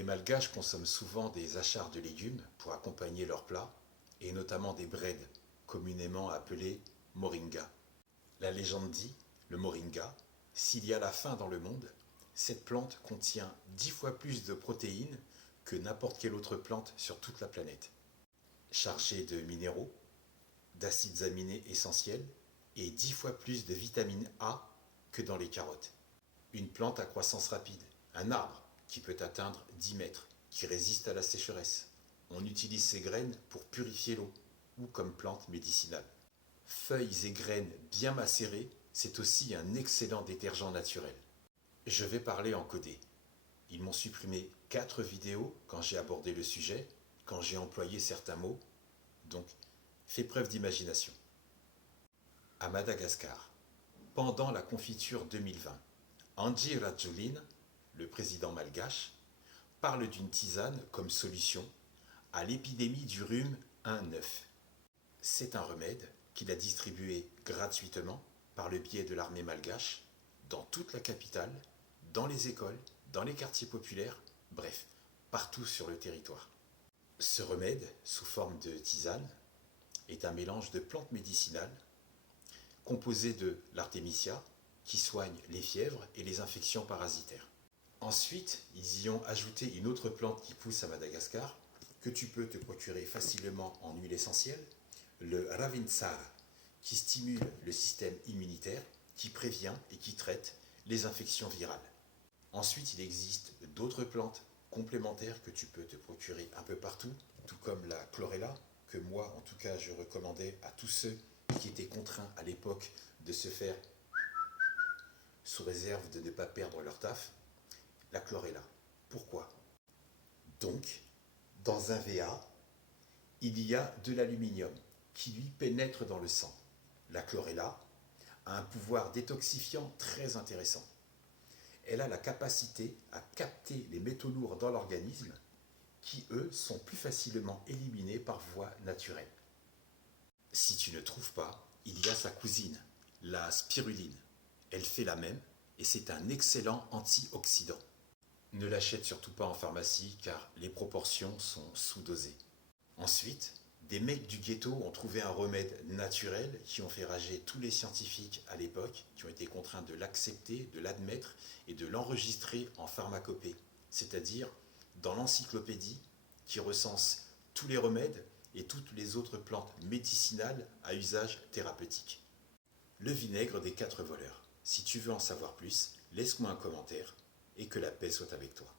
Les Malgaches consomment souvent des achards de légumes pour accompagner leurs plats, et notamment des brèdes, communément appelées moringa. La légende dit, le moringa, s'il y a la faim dans le monde, cette plante contient 10 fois plus de protéines que n'importe quelle autre plante sur toute la planète. Chargée de minéraux, d'acides aminés essentiels et 10 fois plus de vitamine A que dans les carottes. Une plante à croissance rapide, un arbre qui peut atteindre 10 mètres, qui résiste à la sécheresse. On utilise ses graines pour purifier l'eau ou comme plante médicinale. Feuilles et graines bien macérées, c'est aussi un excellent détergent naturel. Je vais parler en codé. Ils m'ont supprimé 4 vidéos quand j'ai abordé le sujet, quand j'ai employé certains mots, donc fais preuve d'imagination. À Madagascar, pendant la confiture 2020, Anji Rajulin, le président malgache, parle d'une tisane comme solution à l'épidémie du rhume 1-9. C'est un remède qu'il a distribué gratuitement par le biais de l'armée malgache dans toute la capitale, dans les écoles, dans les quartiers populaires, bref, partout sur le territoire. Ce remède, sous forme de tisane, est un mélange de plantes médicinales composé de l'artémisia, qui soigne les fièvres et les infections parasitaires. Ensuite, ils y ont ajouté une autre plante qui pousse à Madagascar, que tu peux te procurer facilement en huile essentielle, le ravinsara, qui stimule le système immunitaire, qui prévient et qui traite les infections virales. Ensuite, il existe d'autres plantes complémentaires que tu peux te procurer un peu partout, tout comme la chlorella, que moi, en tout cas, je recommandais à tous ceux qui étaient contraints à l'époque de se faire sous réserve de ne pas perdre leur taf, la chlorella. Pourquoi? Donc, dans un VA, il y a de l'aluminium qui lui pénètre dans le sang. La chlorella a un pouvoir détoxifiant très intéressant. Elle a la capacité à capter les métaux lourds dans l'organisme qui, eux, sont plus facilement éliminés par voie naturelle. Si tu ne trouves pas, il y a sa cousine, la spiruline. Elle fait la même et c'est un excellent antioxydant. Ne l'achète surtout pas en pharmacie car les proportions sont sous-dosées. Ensuite, des mecs du ghetto ont trouvé un remède naturel qui ont fait rager tous les scientifiques à l'époque, qui ont été contraints de l'accepter, de l'admettre et de l'enregistrer en pharmacopée, c'est-à-dire dans l'encyclopédie qui recense tous les remèdes et toutes les autres plantes médicinales à usage thérapeutique. Le vinaigre des 4 voleurs. Si tu veux en savoir plus, laisse-moi un commentaire et que la paix soit avec toi.